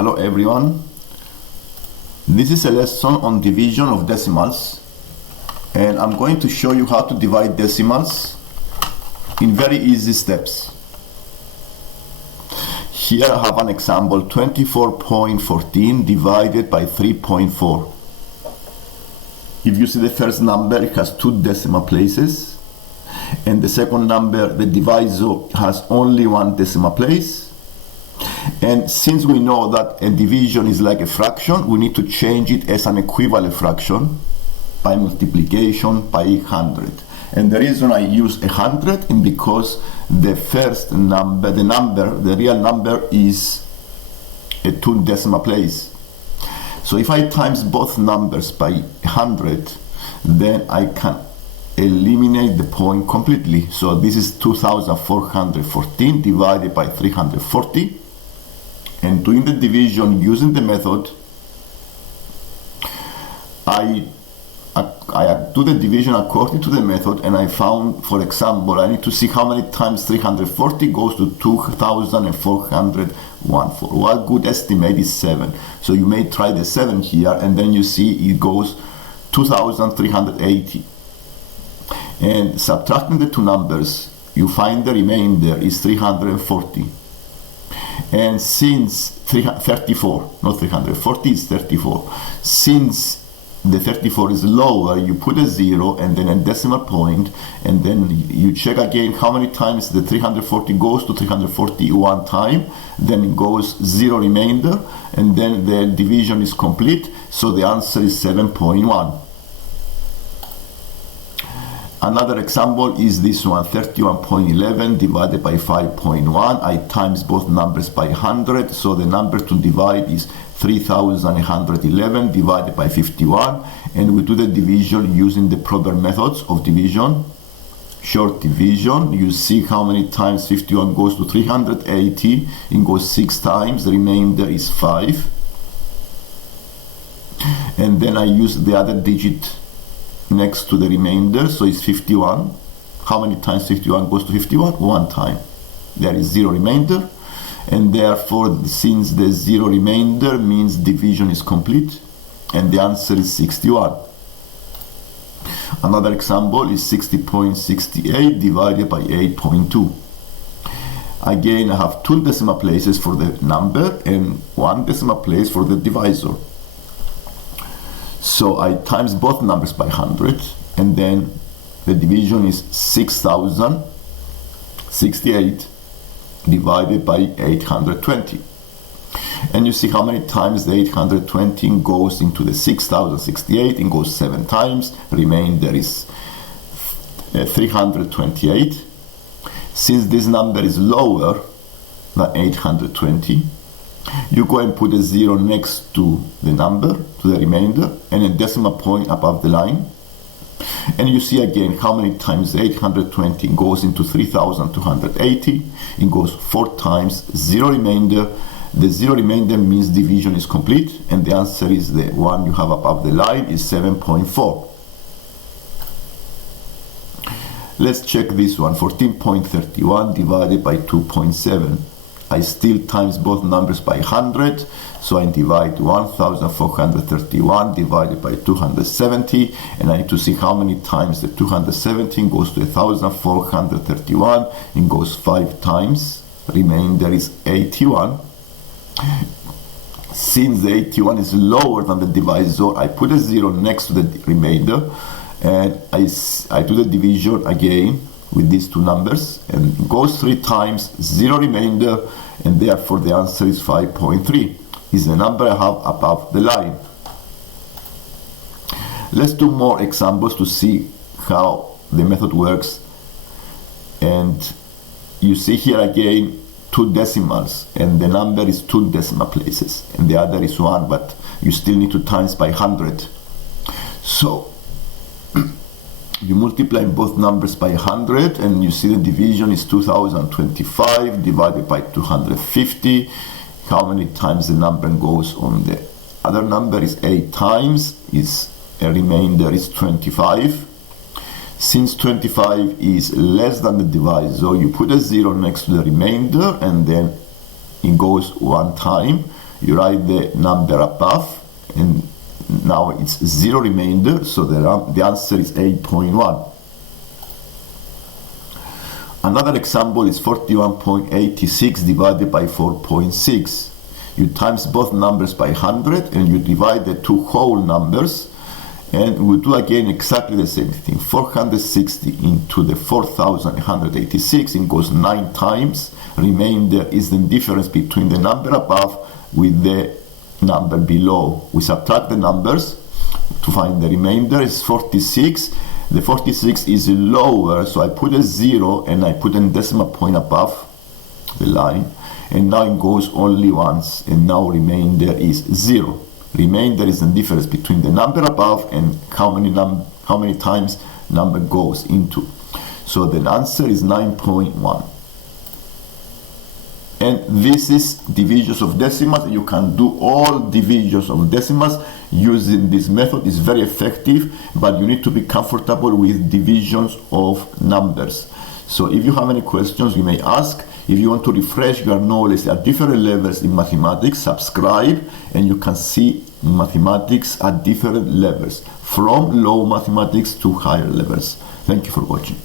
Hello everyone. This is a lesson on division of decimals, and I'm going to show you how to divide decimals in very easy steps. Here I have an example: 24.14 divided by 3.4. If you see the first number, it has two decimal places, and the second number, the divisor, has only one decimal place. And since we know that a division is like a fraction, we need to change it as an equivalent fraction by multiplication by 100. And the reason I use 100 is because the first number, the real number, is a two decimal place. So if I times both numbers by 100, then I can eliminate the point completely. So this is 2414 divided by 340. And doing the division using the method, I do the division according to the method, and I found, for example, I need to see how many times 340 goes to 2414. Well, good estimate is 7. So you may try the 7 here, and then you see it goes 2380. And subtracting the two numbers, you find the remainder is 340. And since 34, not 340, is 34. Since the 34 is lower, you put a 0 and then a decimal point, and then you check again how many times the 340 goes to 341 time, then it goes 0 remainder, and then the division is complete, so the answer is 7.1. Another example is this one: 31.11 divided by 5.1. I times both numbers by 100, so the number to divide is 3111 divided by 51, and we do the division using the proper methods of division. Short division, you see how many times 51 goes to 380, it goes 6 times, the remainder is 5. And then I use the other digit next to the remainder, so it's 51. How many times 51 goes to 51? 1 time. There is 0 remainder, and therefore, since the 0 remainder means division is complete, and the answer is 61. Another example is 60.68 divided by 8.2. Again, I have two decimal places for the number and one decimal place for the divisor. So I times both numbers by 100, and then the division is 6068 divided by 820. And you see how many times the 820 goes into the 6068, it goes 7 times, remainder is 328. Since this number is lower than 820, you go and put a 0 next to the number, to the remainder, and a decimal point above the line. And you see again how many times 820 goes into 3280. It goes 4 times, 0 remainder. The 0 remainder means division is complete, and the answer is the one you have above the line is 7.4. Let's check this one: 14.31 divided by 2.7. I still times both numbers by 100, so I divide 1431 divided by 270, and I need to see how many times the 217 goes to 1431, and goes 5 times, remainder is 81. Since the 81 is lower than the divisor, I put a 0 next to the remainder, and I do the division again with these two numbers, and it goes 3 times, 0 remainder, and therefore the answer is 5.3, is the number I have above the line. Let's do more examples to see how the method works. And you see here again two decimals, and the number is 2 decimal places, and the other is 1, but you still need to times by 100. So you multiply both numbers by 100, and you see the division is 2025 divided by 250. How many times the number goes on the other number is 8 times, is a remainder is 25. Since 25 is less than the divisor, you put a 0 next to the remainder, and then it goes 1 time, you write the number above, and now it's 0 remainder, so the answer is 8.1. Another example is 41.86 divided by 4.6. You times both numbers by 100 and you divide the two whole numbers, and we do again exactly the same thing. 460 into the 4,186, it goes 9 times. Remainder is the difference between the number above with the number below. We subtract the numbers to find the remainder. Is 46. The 46 is lower, so I put a 0 and I put a decimal point above the line, and now it goes only once, and now remainder is 0. Remainder is the difference between the number above and how many times number goes into. So the answer is 9.1. And this is divisions of decimals. You can do all divisions of decimals using this method. It's very effective, but you need to be comfortable with divisions of numbers. So if you have any questions, you may ask. If you want to refresh your knowledge at different levels in mathematics, subscribe, and you can see mathematics at different levels, from low mathematics to higher levels. Thank you for watching.